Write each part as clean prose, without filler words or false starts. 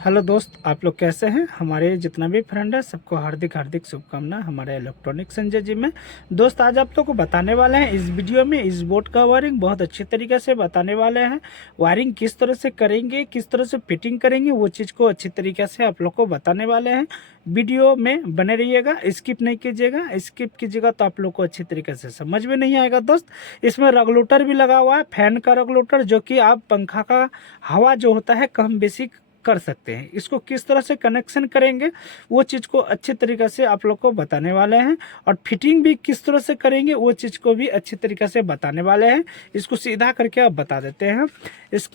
Hello दोस्त, आप लोग कैसे हैं। हमारे जितना भी फ्रेंड है सबको हार्दिक हार्दिक शुभकामनाएं हमारे इलेक्ट्रॉनिक संजय जी में। दोस्त, आज आप लोग को बताने वाले हैं इस वीडियो में इस बोर्ड का वायरिंग बहुत अच्छी तरीके से बताने वाले हैं। वायरिंग किस तरह से करेंगे, किस तरह से फिटिंग करेंगे, वो चीज़ को अच्छी तरीके से आप लोग को बताने वाले हैं। वीडियो में बने रहिएगा, स्किप नहीं कीजिएगा। स्किप कीजिएगा तो आप लोग को अच्छी तरीके से समझ में नहीं आएगा। दोस्त, इसमें रेगुलेटर भी लगा हुआ है, फैन का रेगुलेटर, जो कि आप पंखा का हवा जो होता है कम बेसी कर सकते हैं। इसको किस तरह से कनेक्शन करेंगे वो चीज़ को अच्छी तरीके से आप लोग को बताने वाले हैं, और फिटिंग भी किस तरह से करेंगे वो चीज़ को भी अच्छी तरीके से बताने वाले हैं। इसको सीधा करके आप बता देते हैं। इस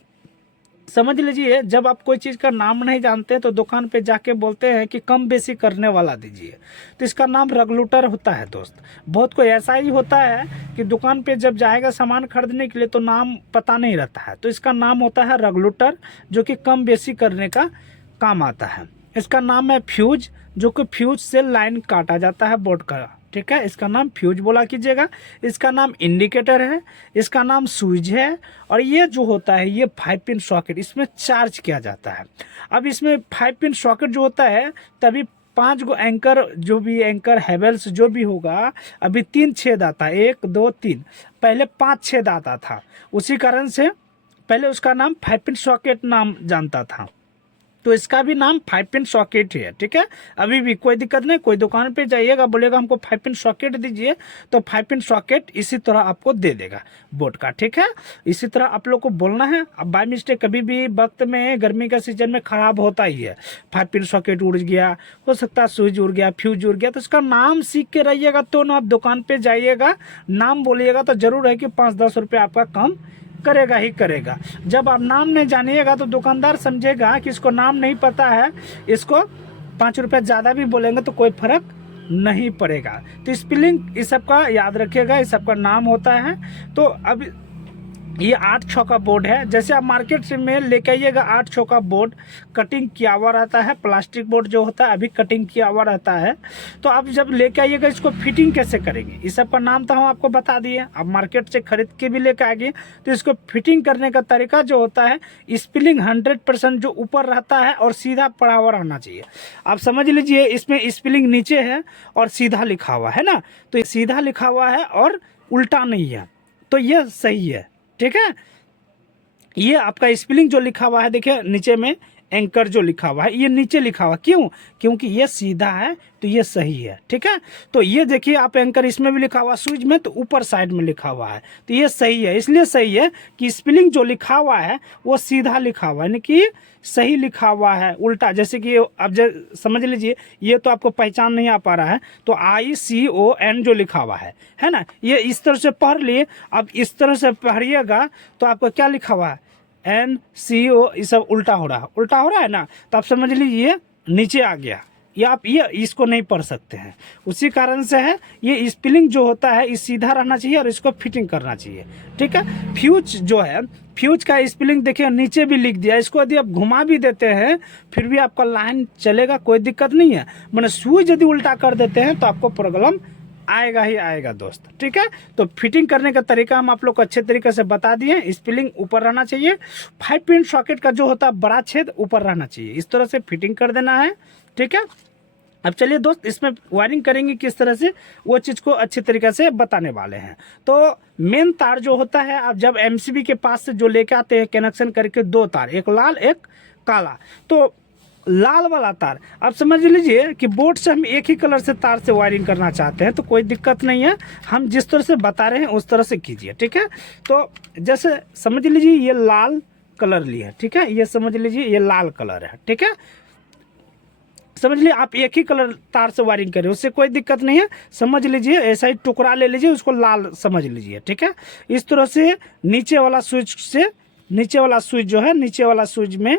समझ लीजिए, जब आप कोई चीज़ का नाम नहीं जानते तो दुकान पे जाके बोलते हैं कि कम बेसी करने वाला दीजिए, तो इसका नाम रेगुलेटर होता है। दोस्त, बहुत कोई ऐसा ही होता है कि दुकान पे जब जाएगा सामान खरीदने के लिए तो नाम पता नहीं रहता है, तो इसका नाम होता है रेगुलेटर, जो कि कम बेसी करने का काम आता है। इसका नाम है फ्यूज, जो कि फ्यूज से लाइन काटा जाता है बोर्ड का। ठीक है, इसका नाम फ्यूज बोला कीजिएगा। इसका नाम इंडिकेटर है, इसका नाम स्विच है, और ये जो होता है ये 5 पिन सॉकेट, इसमें चार्ज किया जाता है। अब इसमें 5 पिन सॉकेट जो होता है, तभी 5 गो एंकर, जो भी एंकर हेवेल्स जो भी होगा, अभी 3 छेद आता है, 1 2 3, पहले 5 छेद आता था। उसी कारण से पहले उसका नाम 5 पिन सॉकेट नाम जानता था, तो इसका भी नाम 5 पिन सॉकेट ही है। ठीक है, अभी भी कोई दिक्कत नहीं। कोई दुकान पे जाइएगा, बोलेगा हमको 5 पिन सॉकेट दीजिए, तो 5 पिन सॉकेट इसी तरह आपको दे देगा बोर्ड का। ठीक है, इसी तरह आप लोग को बोलना है। अब बाय मिस्टेक कभी भी वक्त में गर्मी का सीजन में खराब होता ही है, 5 पिन सॉकेट उड़ गया, हो सकता है स्विच उड़ गया, फ्यूज उड़ गया, तो इसका नाम सीख के रहिएगा। तो ना आप दुकान पे जाइएगा, नाम बोलिएगा तो जरूर है कि 5-10 रुपये आपका कम करेगा ही करेगा। जब आप नाम नहीं जानिएगा तो दुकानदार समझेगा कि इसको नाम नहीं पता है, इसको 5 रुपये ज़्यादा भी बोलेंगे तो कोई फर्क नहीं पड़ेगा। तो स्पेलिंग इस सब का याद रखिएगा, इस सब का नाम होता है। तो अब ये 8 छौ का बोर्ड है। जैसे आप मार्केट से में लेके आइएगा 8 छौ का बोर्ड, कटिंग किया हुआ रहता है। प्लास्टिक बोर्ड जो होता है अभी कटिंग किया हुआ रहता है। तो आप जब लेके आइएगा, इसको फिटिंग कैसे करेंगे, इस सब का नाम तो हम आपको बता दिए। आप मार्केट से खरीद के भी लेके आएंगे तो इसको फिटिंग करने का तरीका जो होता है, स्पिलिंग 100% जो ऊपर रहता है और सीधा पड़ा हुआ रहना चाहिए। आप समझ लीजिए, इसमें स्पिलिंग नीचे है और सीधा लिखा हुआ है ना, तो सीधा लिखा हुआ है और उल्टा नहीं है, तो ये सही है। ठीक है, ये आपका स्पेलिंग जो लिखा हुआ है, देखिए नीचे में एंकर जो लिखा हुआ है, ये नीचे लिखा हुआ, क्यों? क्योंकि ये सीधा है तो ये सही है। ठीक है, तो ये देखिए आप एंकर इसमें भी लिखा हुआ, स्विच में तो ऊपर साइड में लिखा हुआ है, तो ये सही है। इसलिए सही है कि स्पेलिंग जो लिखा हुआ है वो सीधा लिखा हुआ है, यानी कि सही लिखा हुआ है। उल्टा जैसे कि अब समझ लीजिए, ये तो आपको पहचान नहीं आ पा रहा है, तो ICON जो लिखा हुआ है ना, ये इस तरह से पढ़ लिए। अब इस तरह से पढ़िएगा तो आपको क्या लिखा हुआ है, NCO, ये सब उल्टा हो रहा है ना, तो आप समझ लीजिए नीचे आ गया। या आप ये इसको नहीं पढ़ सकते हैं, उसी कारण से है। ये स्पेलिंग जो होता है ये सीधा रहना चाहिए और इसको फिटिंग करना चाहिए। ठीक है, फ्यूज जो है, फ्यूज का स्पेलिंग देखिए नीचे भी लिख दिया। इसको यदि आप घुमा भी देते हैं फिर भी आपका लाइन चलेगा, कोई दिक्कत नहीं है। मैंने स्विच यदि उल्टा कर देते हैं तो आपको प्रॉब्लम आएगा ही आएगा दोस्त। ठीक है, तो फिटिंग करने का तरीका हम आप लोग को अच्छे तरीके से बता दिए। स्पेलिंग ऊपर रहना चाहिए, 5 पिन सॉकेट का जो होता है बड़ा छेद ऊपर रहना चाहिए, इस तरह से फिटिंग कर देना है। ठीक है, अब चलिए दोस्त, इसमें वायरिंग करेंगे किस तरह से वो चीज़ को अच्छे तरीके से बताने वाले हैं। तो मेन तार जो होता है, आप जब MCB के पास से जो लेके आते हैं कनेक्शन करके, 2 तार, एक लाल एक काला, तो लाल वाला तार आप समझ लीजिए कि बोर्ड से हम एक ही कलर से तार से वायरिंग करना चाहते हैं, तो कोई दिक्कत नहीं है, हम जिस तरह से बता रहे हैं उस तरह से कीजिए। ठीक है, तो जैसे समझ लीजिए ये लाल कलर लिया, ठीक है, ये समझ लीजिए ये लाल कलर है। ठीक है, समझ लीजिए आप एक ही कलर तार से वायरिंग करें, उससे कोई दिक्कत नहीं है। समझ लीजिए ऐसा ही टुकड़ा ले लीजिए, उसको लाल समझ लीजिए। ठीक है, इस तरह से नीचे वाला स्विच से, नीचे वाला स्विच जो है, नीचे वाला स्विच में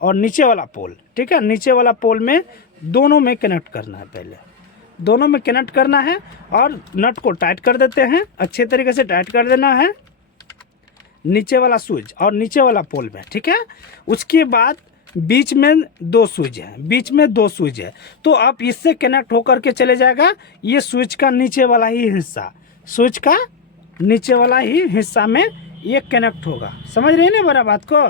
और नीचे वाला पोल, ठीक है, नीचे वाला पोल में दोनों में कनेक्ट करना है। पहले दोनों में कनेक्ट करना है और नट को टाइट कर देते हैं, अच्छे तरीके से टाइट कर देना है नीचे वाला स्विच और नीचे वाला पोल में। ठीक है, उसके बाद बीच में 2 स्विच है, बीच में 2 स्विच है, तो आप इससे कनेक्ट होकर के चले जाएगा। ये स्विच का नीचे वाला ही हिस्सा, स्विच का नीचे वाला ही हिस्सा में ये कनेक्ट होगा। समझ रहे हैं ना मेरा बात को,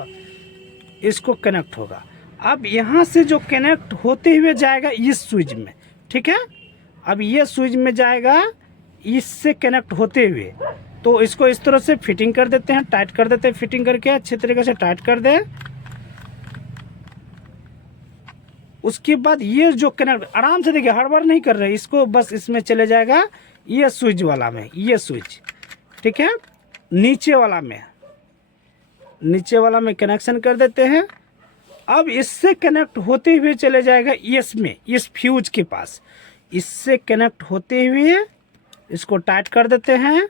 इसको कनेक्ट होगा। अब यहाँ से जो कनेक्ट होते हुए जाएगा इस स्विच में, ठीक है। अब ये स्विच में जाएगा इससे कनेक्ट होते हुए, तो इसको इस तरह से फिटिंग कर देते हैं, टाइट कर देते हैं, फिटिंग करके अच्छे तरीके से टाइट कर दे। उसके बाद ये जो कनेक्ट, आराम से देखिए, हड़बड़ नहीं कर रहे, इसको बस इसमें चले जाएगा ये स्विच वाला में, ये स्विच, ठीक है। नीचे वाला में कनेक्शन कर देते हैं। अब इससे कनेक्ट होते हुए चले जाएगा इसमें, इस फ्यूज के पास, इससे कनेक्ट होते हुए इसको टाइट कर देते हैं।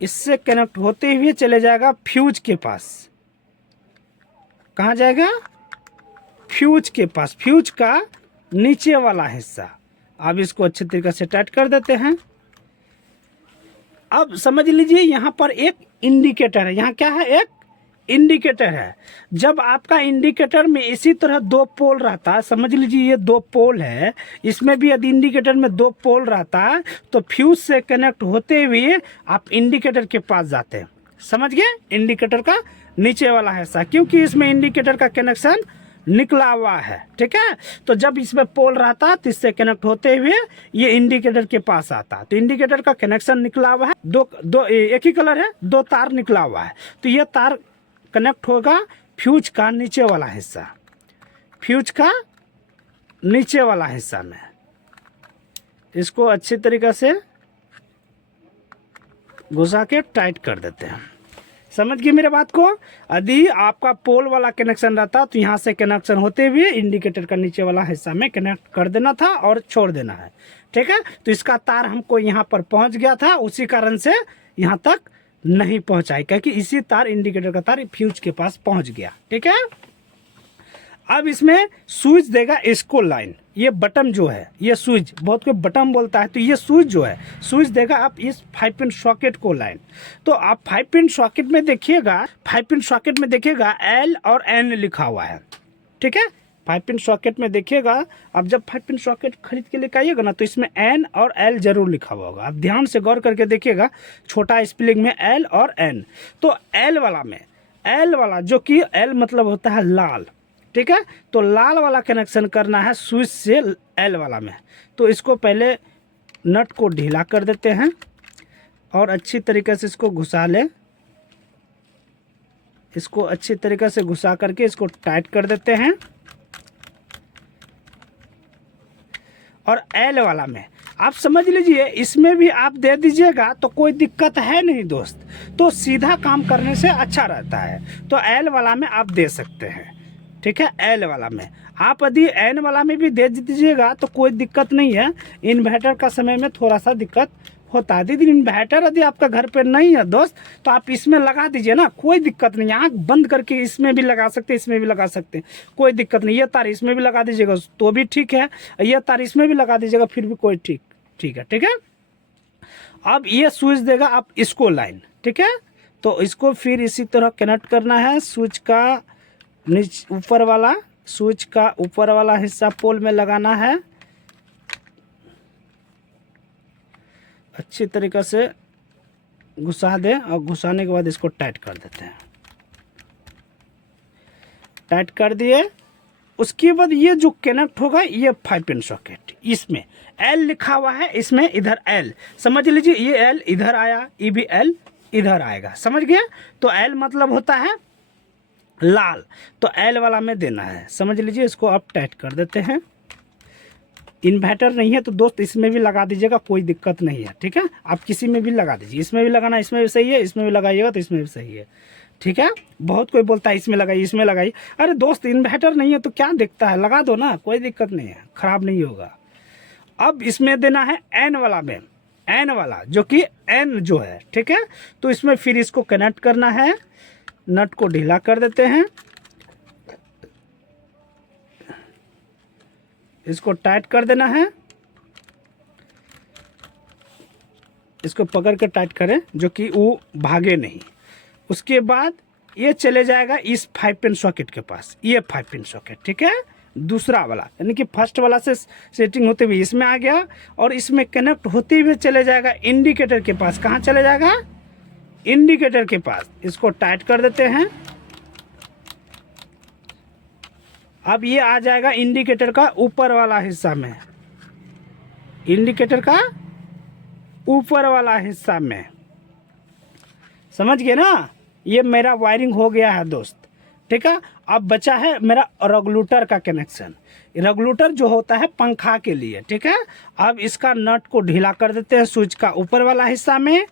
इससे कनेक्ट होते हुए चले जाएगा फ्यूज के पास। कहाँ जाएगा? फ्यूज के पास, फ्यूज का नीचे वाला हिस्सा। अब इसको अच्छे तरीके से टाइट कर देते हैं। अब समझ लीजिए यहाँ पर एक इंडिकेटर है, यहाँ क्या है? एक इंडिकेटर है। जब आपका इंडिकेटर में इसी तरह दो पोल रहता है, समझ लीजिए ये दो पोल है, इसमें भी यदि इंडिकेटर में दो पोल रहता है तो फ्यूज से कनेक्ट होते हुए आप इंडिकेटर के पास जाते हैं। समझ गए? इंडिकेटर का नीचे वाला हिस्सा, क्योंकि इसमें इंडिकेटर का कनेक्शन निकला हुआ है, ठीक है। तो जब इसमें पोल रहता तो इससे कनेक्ट होते हुए ये इंडिकेटर के पास आता, तो इंडिकेटर का कनेक्शन निकला हुआ है, दो एक ही कलर है, दो तार निकला हुआ है, तो ये तार कनेक्ट होगा फ्यूज का नीचे वाला हिस्सा, फ्यूज का नीचे वाला हिस्सा में। इसको अच्छी तरीके से घुसा के टाइट कर देते हैं। समझ गए मेरे बात को? यदि आपका पोल वाला कनेक्शन रहता तो यहाँ से कनेक्शन होते हुए इंडिकेटर का नीचे वाला हिस्सा में कनेक्ट कर देना था और छोड़ देना है, ठीक है। तो इसका तार हमको यहाँ पर पहुँच गया था, उसी कारण से यहाँ तक नहीं पहुँचाई, क्योंकि इसी तार इंडिकेटर का तार फ्यूज के पास पहुँच गया, ठीक है। अब इसमें स्विच देगा इसको लाइन, ये बटन जो है, ये स्विच, बहुत कोई बटन बोलता है, तो ये स्विच जो है, स्विच देगा आप इस 5 पिन सॉकेट को लाइन। तो आप 5 पिन सॉकेट में देखिएगा, 5 पिन सॉकेट में देखिएगा L और N लिखा हुआ है, ठीक है। 5 पिन सॉकेट में देखिएगा, आप जब 5 पिन सॉकेट खरीद के लेकर आइएगा ना, तो इसमें N और L जरूर लिखा हुआ होगा। आप ध्यान से गौर करके देखिएगा, छोटा स्पेलिंग में L और N। तो L वाला में, L वाला जो कि L मतलब होता है लाल, ठीक है। तो लाल वाला कनेक्शन करना है स्विच से L वाला में। तो इसको पहले नट को ढीला कर देते हैं और अच्छी तरीके से इसको घुसा ले, इसको अच्छी तरीके से घुसा करके इसको टाइट कर देते हैं। और L वाला में आप समझ लीजिए, इसमें भी आप दे दीजिएगा तो कोई दिक्कत है नहीं दोस्त, तो सीधा काम करने से अच्छा रहता है। तो L वाला में आप दे सकते हैं, ठीक है। L वाला में आप यदि N वाला में भी दे दीजिएगा तो कोई दिक्कत नहीं है। इन्वर्टर का समय में थोड़ा सा दिक्कत होता है, लेकिन इन्वर्टर यदि आपका घर पे नहीं है दोस्त, तो आप इसमें लगा दीजिए ना, कोई दिक्कत नहीं। आँख बंद करके इसमें भी लगा सकते हैं, इसमें भी लगा सकते हैं, कोई दिक्कत नहीं। ये तार इसमें भी लगा दीजिएगा तो भी ठीक है, ये तार इसमें भी लगा दीजिएगा फिर भी कोई ठीक है, ठीक है। अब ये स्विच देगा आप इसको लाइन, ठीक है। तो इसको फिर इसी तरह कनेक्ट करना है। स्विच का ऊपर वाला, स्विच का ऊपर वाला हिस्सा पोल में लगाना है, अच्छी तरीके से घुसा दे, और घुसाने के बाद इसको टाइट कर देते हैं। टाइट कर दिए, उसके बाद ये जो कनेक्ट होगा ये 5 पिन सॉकेट, इसमें L लिखा हुआ है, इसमें इधर L, समझ लीजिए ये L इधर आया, ये भी L इधर आएगा, समझ गया। तो L मतलब होता है लाल, तो L वाला में देना है, समझ लीजिए। इसको आप टाइट कर देते हैं। इन्वर्टर नहीं है तो दोस्त इसमें भी लगा दीजिएगा, कोई दिक्कत नहीं है, ठीक है। आप किसी में भी लगा दीजिए, इसमें भी लगाना, इसमें भी सही है, इसमें भी लगाइएगा तो इसमें भी सही है, ठीक है। बहुत कोई बोलता है इसमें लगाइए, इसमें लगाइए, अरे दोस्त इन्वर्टर नहीं है तो क्या दिक्कता है, लगा दो ना, कोई दिक्कत नहीं है, खराब नहीं होगा। अब इसमें देना है N वाला में, N वाला जो कि N जो है, ठीक है। तो इसमें फिर इसको कनेक्ट करना है, नट को ढीला कर देते हैं, इसको टाइट कर देना है, इसको पकड़ के टाइट करें जो कि वो भागे नहीं। उसके बाद ये चले जाएगा इस 5 पिन सॉकेट के पास, ये 5 पिन सॉकेट, ठीक है। दूसरा वाला यानी कि फर्स्ट वाला से सेटिंग होते हुए इसमें आ गया, और इसमें कनेक्ट होते हुए चले जाएगा इंडिकेटर के पास। कहाँ चले जाएगा? इंडिकेटर के पास। इसको टाइट कर देते हैं, अब ये आ जाएगा इंडिकेटर का ऊपर वाला हिस्सा में, इंडिकेटर का ऊपर वाला हिस्सा में, समझ गए ना। ये मेरा वायरिंग हो गया है दोस्त, ठीक है। अब बचा है मेरा रेगुलेटर का कनेक्शन। रेगुलेटर जो होता है पंखा के लिए, ठीक है। अब इसका नट को ढीला कर देते हैं स्विच का ऊपर वाला हिस्सा में,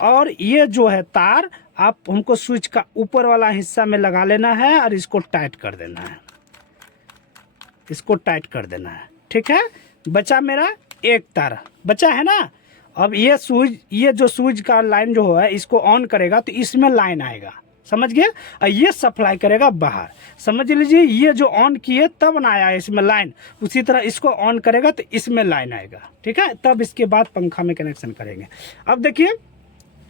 और ये जो है तार आप हमको स्विच का ऊपर वाला हिस्सा में लगा लेना है और इसको टाइट कर देना है, इसको टाइट कर देना है, ठीक है। बचा मेरा एक तार बचा है ना। अब ये स्विच, ये जो स्विच का लाइन जो है इसको ऑन करेगा तो इसमें लाइन आएगा, समझ गए। और ये सप्लाई करेगा बाहर, समझ लीजिए। ये जो ऑन किए तब ना आया इसमें लाइन, उसी तरह इसको ऑन करेगा तो इसमें लाइन आएगा, ठीक है। तब इसके बाद पंखा में कनेक्शन करेंगे। अब देखिए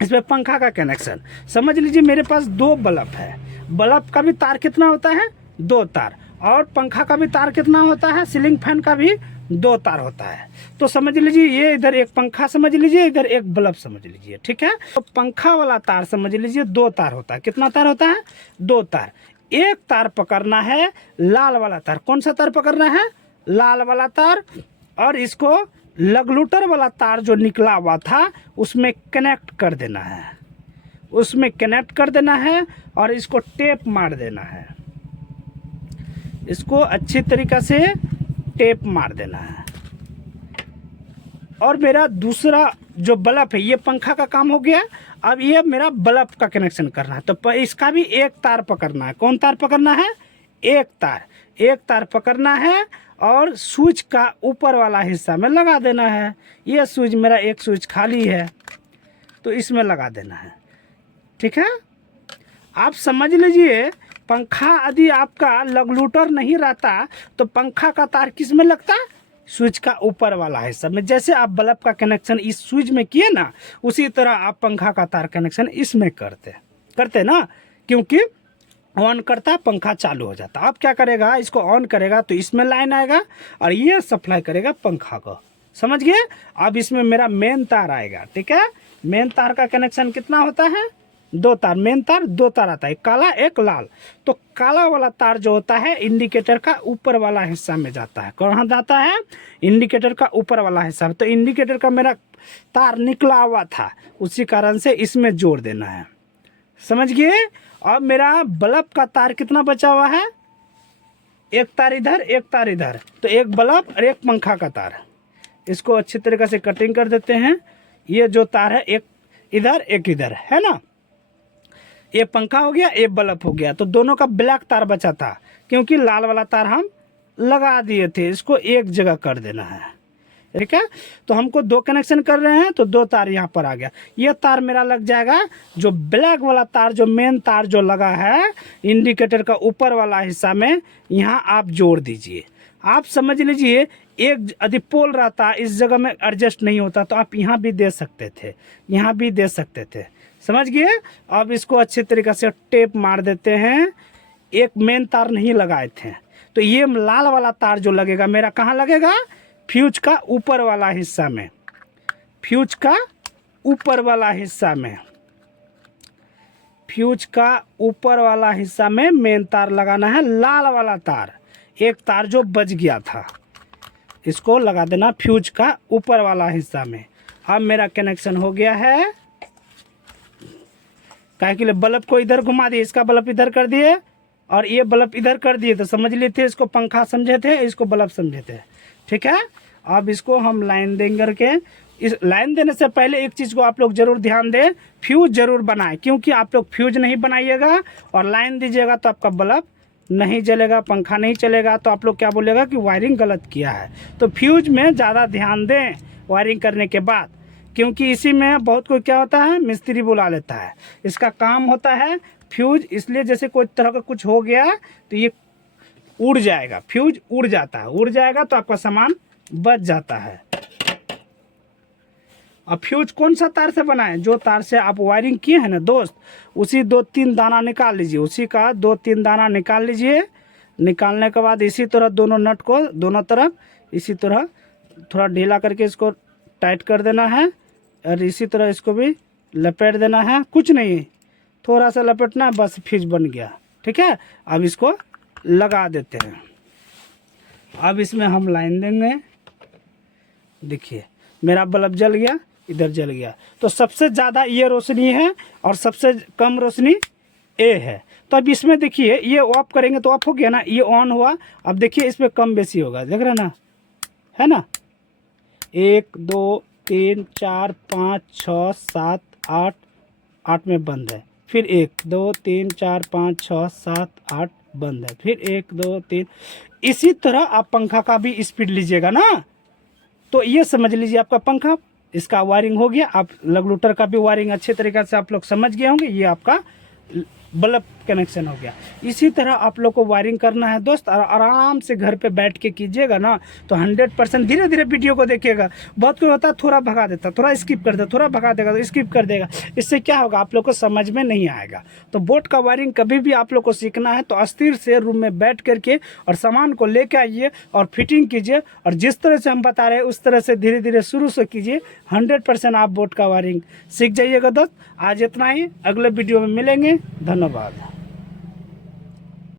इसमें पंखा का कनेक्शन, समझ लीजिए मेरे पास दो बल्ब है। बल्ब का भी तार कितना होता है, दो तार, और पंखा का भी तार कितना होता है, सीलिंग फैन का भी दो तार होता है। तो समझ लीजिए ये इधर एक पंखा समझ लीजिए, इधर एक बल्ब समझ लीजिए, ठीक है। तो पंखा वाला तार समझ लीजिए दो तार होता है। कितना तार होता है, दो तार। एक तार पकड़ना है लाल वाला तार। कौन सा तार पकड़ना है, लाल वाला तार, और इसको रेगुलेटर वाला तार जो निकला हुआ था उसमें कनेक्ट कर देना है, उसमें कनेक्ट कर देना है और इसको टेप मार देना है, इसको अच्छी तरीक़ा से टेप मार देना है। और मेरा दूसरा जो बल्ब है, ये पंखा का काम हो गया। अब ये मेरा बल्ब का कनेक्शन करना है, तो इसका भी एक तार पकड़ना है। कौन तार पकड़ना है, एक तार, एक तार पकड़ना है और स्विच का ऊपर वाला हिस्सा में लगा देना है। ये स्विच मेरा एक स्विच खाली है तो इसमें लगा देना है, ठीक है। आप समझ लीजिए पंखा यदि आपका रेगुलेटर नहीं रहता तो पंखा का तार किस में लगता, स्विच का ऊपर वाला हिस्सा में। जैसे आप बल्ब का कनेक्शन इस स्विच में किए ना, उसी तरह आप पंखा का तार कनेक्शन इसमें करते ना, क्योंकि ऑन करता पंखा चालू हो जाता। अब क्या करेगा, इसको ऑन करेगा तो इसमें लाइन आएगा और ये सप्लाई करेगा पंखा को, समझ गए। अब इसमें मेरा मेन तार आएगा, ठीक है। मेन तार का कनेक्शन कितना होता है, दो तार। मेन तार दो तार आता है, काला एक लाल। तो काला वाला तार जो होता है इंडिकेटर का ऊपर वाला हिस्सा में जाता है। कहाँ जाता है, इंडिकेटर का ऊपर वाला हिस्सा में। तो इंडिकेटर का मेरा तार निकला हुआ था, उसी कारण से इसमें जोड़ देना है, समझ गए। अब मेरा बल्ब का तार कितना बचा हुआ है, एक तार इधर एक तार इधर, तो एक बल्ब और एक पंखा का तार। इसको अच्छी तरीके से कटिंग कर देते हैं। ये जो तार है एक इधर एक इधर है ना, ये पंखा हो गया, ये बल्ब हो गया। तो दोनों का ब्लैक तार बचा था, क्योंकि लाल वाला तार हम लगा दिए थे। इसको एक जगह कर देना है, ठीक है। तो हमको दो कनेक्शन कर रहे हैं तो दो तार यहाँ पर आ गया। ये तार मेरा लग जाएगा, जो ब्लैक वाला तार, जो मेन तार जो लगा है इंडिकेटर का ऊपर वाला हिस्सा में, यहाँ आप जोड़ दीजिए। आप समझ लीजिए एक यदि पोल रहता इस जगह में एडजस्ट नहीं होता तो आप यहाँ भी दे सकते थे, यहाँ भी दे सकते थे, समझ गए। अब इसको अच्छे तरीके से टेप मार देते हैं। एक मेन तार नहीं लगाए थे तो ये लाल वाला तार जो लगेगा मेरा कहाँ लगेगा, फ्यूज का ऊपर वाला हिस्सा में, फ्यूज का ऊपर वाला हिस्सा में, फ्यूज का ऊपर वाला हिस्सा में मेन तार लगाना है। लाल वाला तार, एक तार जो बच गया था, इसको लगा देना फ्यूज का ऊपर वाला हिस्सा में। अब मेरा कनेक्शन हो गया है। काहे के लिए बल्ब को इधर घुमा दिए, इसका बल्ब इधर कर दिए और ये बल्ब इधर कर दिए, तो समझ लिए थे इसको पंखा समझे थे, इसको बल्ब समझे थे, ठीक है। अब इसको हम लाइन देंगे करके। इस लाइन देने से पहले एक चीज़ को आप लोग जरूर ध्यान दें, फ्यूज जरूर बनाएं, क्योंकि आप लोग फ्यूज नहीं बनाइएगा और लाइन दीजिएगा तो आपका बल्ब नहीं जलेगा, पंखा नहीं चलेगा, तो आप लोग क्या बोलेगा कि वायरिंग गलत किया है। तो फ्यूज में ज़्यादा ध्यान दें वायरिंग करने के बाद, क्योंकि इसी में बहुत कोई क्या होता है, मिस्त्री बुला लेता है। इसका काम होता है फ्यूज, इसलिए जैसे कोई तरह का कुछ हो गया तो ये उड़ जाएगा, फ्यूज उड़ जाता है, उड़ जाएगा तो आपका सामान बच जाता है। अब फ्यूज कौन सा तार से बनाएं, जो तार से आप वायरिंग किए हैं ना दोस्त, उसी 2-3 दाना निकाल लीजिए, उसी का 2-3 दाना निकाल लीजिए। निकालने के बाद इसी तरह दोनों नट को दोनों तरफ इसी तरह थोड़ा ढीला करके इसको टाइट कर देना है और इसी तरह इसको भी लपेट देना है। कुछ नहीं, थोड़ा सा लपेटना है, बस फ्यूज बन गया, ठीक है। अब इसको लगा देते हैं। अब इसमें हम लाइन देंगे। देखिए मेरा बल्ब जल गया, इधर जल गया। तो सबसे ज़्यादा ये रोशनी है और सबसे कम रोशनी ए है। तो अब इसमें देखिए ये ऑफ करेंगे तो ऑफ हो गया ना, ये ऑन हुआ। अब देखिए इसमें कम बेसी होगा, देख रहे ना, है ना। 1 2 3 4 5 6 7 8, 8 में बंद है। फिर 1 2 3 4 5 6 7 8 बंद है। फिर 1 2 3। इसी तरह आप पंखा का भी स्पीड लीजिएगा ना, तो ये समझ लीजिए आपका पंखा, इसका वायरिंग हो गया। आप रेगुलेटर का भी वायरिंग अच्छे तरीके से आप लोग समझ गए होंगे। ये आपका बल्ब कनेक्शन हो गया। इसी तरह आप लोग को वायरिंग करना है दोस्त, और आराम से घर पे बैठ के कीजिएगा ना, तो 100% धीरे धीरे वीडियो को देखिएगा। बहुत कोई होता है थोड़ा भगा देता, थोड़ा स्किप कर देता, थोड़ा भगा देगा तो स्किप कर देगा। इससे क्या होगा, आप लोग को समझ में नहीं आएगा। तो बोट का वायरिंग कभी भी आप लोग को सीखना है तो अस्थिर से रूम में बैठ करके और सामान को लेके आइए और फिटिंग कीजिए, और जिस तरह से हम बता रहे हैं उस तरह से धीरे धीरे शुरू से कीजिए। 100% आप बोट का वायरिंग सीख जाइएगा दोस्त। आज इतना ही, अगले वीडियो में मिलेंगे। धन्यवाद।